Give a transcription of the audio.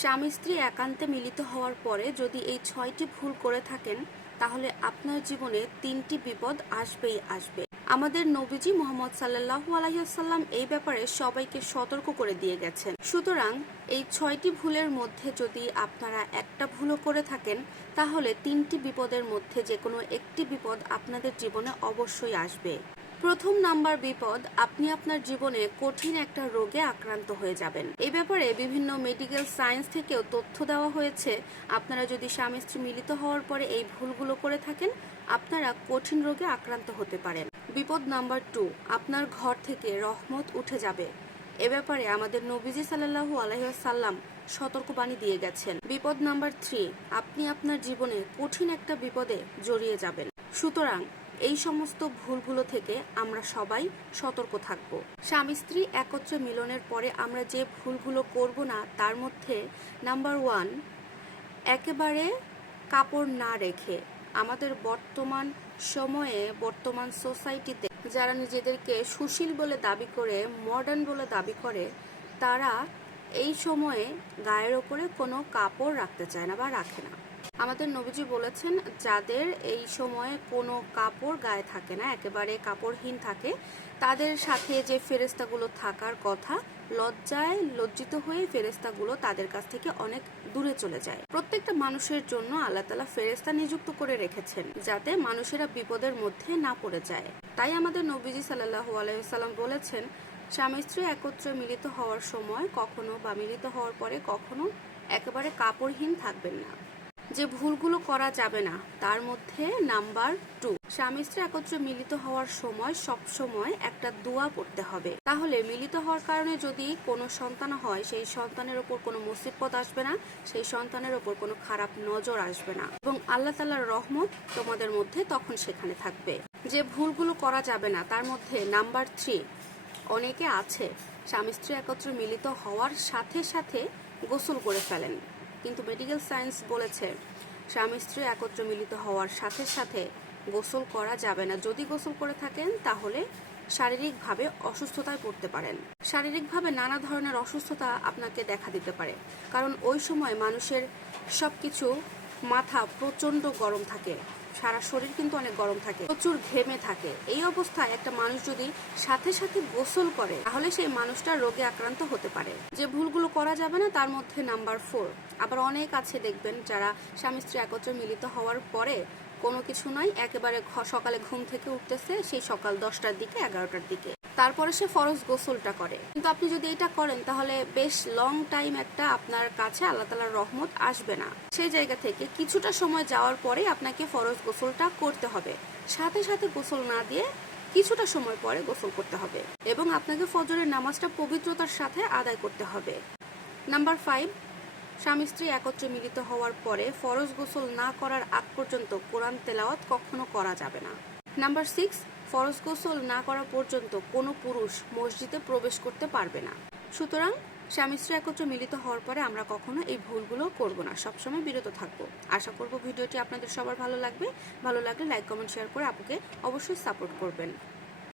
স্বামী স্ত্রী একান্তে মিলিত হওয়ার পরে যদি এই ছয়টি ভুল করে থাকেন, তাহলে আপনার জীবনে তিনটি বিপদ আসবেই আসবে। আমাদের নবীজি মোহাম্মদ সাল্লাহ আলহিহাল্লাম এই ব্যাপারে সবাইকে সতর্ক করে দিয়ে গেছেন। সুতরাং এই ছয়টি ভুলের মধ্যে যদি আপনারা একটা ভুলও করে থাকেন, তাহলে তিনটি বিপদের মধ্যে যে কোনো একটি বিপদ আপনাদের জীবনে অবশ্যই আসবে। প্রথম নাম্বার বিপদ, আপনি আপনার জীবনে কঠিন একটা রোগে আক্রান্ত হয়ে যাবেন। এ ব্যাপারে বিভিন্ন মেডিকেল সায়েন্স থেকেও তথ্য দেওয়া হয়েছে। আপনারা যদি স্বামী স্ত্রী মিলিত হওয়ার পরে এই ভুলগুলো করে থাকেন, আপনারা কঠিন রোগে আক্রান্ত হতে পারেন। বিপদ নাম্বার টু আপনার ঘর থেকে রহমত উঠে যাবে। এ ব্যাপারে আমাদের নবীজি সাল্লাহু আলহাম সতর্কবাণী দিয়ে গেছেন। বিপদ নাম্বার থ্রি আপনি আপনার জীবনে কঠিন একটা বিপদে জড়িয়ে যাবেন। সুতরাং এই সমস্ত ভুলগুলো থেকে আমরা সবাই সতর্ক থাকব। স্বামী স্ত্রী একত্রে মিলনের পরে আমরা যে ভুলগুলো করব না, তার মধ্যে নাম্বার ওয়ান একেবারে কাপড় না রেখে আমাদের বর্তমান সময়ে, বর্তমান সোসাইটিতে যারা নিজেদেরকে সুশীল বলে দাবি করে মডার্ন বলে দাবি করে, তারা এই সময়ে গায়ের ওপরে কোনো কাপড় রাখতে চায় না বা রাখে না। আমাদের নবীজি বলেছেন, যাদের এই সময়ে কোনো কাপড় গায়ে থাকে না, একেবারে কাপড়হীন থাকে, তাদের সাথে যে ফেরেস্তাগুলো থাকার কথা, লজ্জায় লজ্জিত হয়ে ফেরেস্তাগুলো তাদের কাছ থেকে অনেক দূরে চলে যায়। প্রত্যেকটা মানুষের জন্য আল্লাহ তালা ফেরেস্তা নিযুক্ত করে রেখেছেন, যাতে মানুষেরা বিপদের মধ্যে না পড়ে যায়। তাই আমাদের নবীজি সাল্লাহ আলাইসাল্লাম বলেছেন, স্বামী স্ত্রী একত্রে মিলিত হওয়ার সময় কখনো বা মিলিত হওয়ার পরে কখনো একেবারে কাপড়হীন থাকবেন না। যে ভুলগুলো করা যাবে না, তার মধ্যে নাম্বার টু। স্বামী স্ত্রী একত্রে মিলিত হওয়ার সময় সব সময় একটা দোয়া পড়তে হবে। তাহলে মিলিত হওয়ার কারণে যদি কোনো সন্তান হয়, সেই সন্তানের ওপর কোনো মুসিবত আসবে না, সেই সন্তানের ওপর কোনো খারাপ নজর আসবে না। এবং আল্লাহ তালার রহমত তোমাদের মধ্যে তখন সেখানে থাকবে। যে ভুলগুলো করা যাবে না, তার মধ্যে নাম্বার থ্রি, অনেকে আছে, স্বামী স্ত্রী একত্রে মিলিত হওয়ার সাথে সাথে গোসল করে ফেলেন। কিন্তু মেডিকেল সায়েন্স বলেছে, স্বামী স্ত্রী একত্র মিলিত হওয়ার সাথে সাথে গোসল করা যাবে না। যদি গোসল করে থাকেন, তাহলে শারীরিকভাবে অসুস্থতায় পড়তে পারেন। শারীরিকভাবে নানা ধরনের অসুস্থতা আপনাকে দেখা দিতে পারে। কারণ ওই সময় মানুষের সব কিছু মাথা প্রচণ্ড গরম থাকে। সারা শরীর কিন্তু অনেক গরম থাকে, প্রচুর ঘেমে থাকে। এই অবস্থায় একটা মানুষ যদি সাথে সাথে গোসল করে, তাহলে সেই মানুষটা রোগে আক্রান্ত হতে পারে। যে ভুলগুলো করা যাবে না, তার মধ্যে নাম্বার ফোর। আবার অনেক আছে দেখবেন যারা স্বামী স্ত্রী একত্রে মিলিত হওয়ার পরে কোনো কিছু নয়, একেবারে সকালে ঘুম থেকে উঠতেছে, সেই সকাল দশটার দিকে, এগারোটার দিকে। তারপরে সে ফরজ গোসলটা করে। কিন্তু আপনি যদি এটা করেন, তাহলে বেশ লং টাইম একটা আপনার কাছে আল্লাহ তালার রহমত আসবে না। সেই জায়গা থেকে কিছুটা সময় যাওয়ার পরে আপনাকে ফরজ গোসলটা করতে হবে। সাথে সাথে গোসল না দিয়ে কিছুটা সময় পরে গোসল করতে হবে এবং আপনাকে ফজরের নামাজটা পবিত্রতার সাথে আদায় করতে হবে। নাম্বার ফাইভ স্বামী স্ত্রী একত্রে মিলিত হওয়ার পরে ফরজ গোসল না করার আগ পর্যন্ত কোরআন তেলাওয়াত কখনো করা যাবে না। নাম্বার সিক্স ফরজ গোসল না করা পর্যন্ত কোনো পুরুষ মসজিদে প্রবেশ করতে পারবে না। সুতরাং স্বামী স্ত্রী একত্রে মিলিত হওয়ার পরে আমরা কখনো এই ভুলগুলো করব না। সবসময় বিরত থাকব। আশা করব ভিডিওটি আপনাদের সবার ভালো লাগবে। ভালো লাগলে লাইক, কমেন্ট, শেয়ার করে আপুকে অবশ্যই সাপোর্ট করবেন।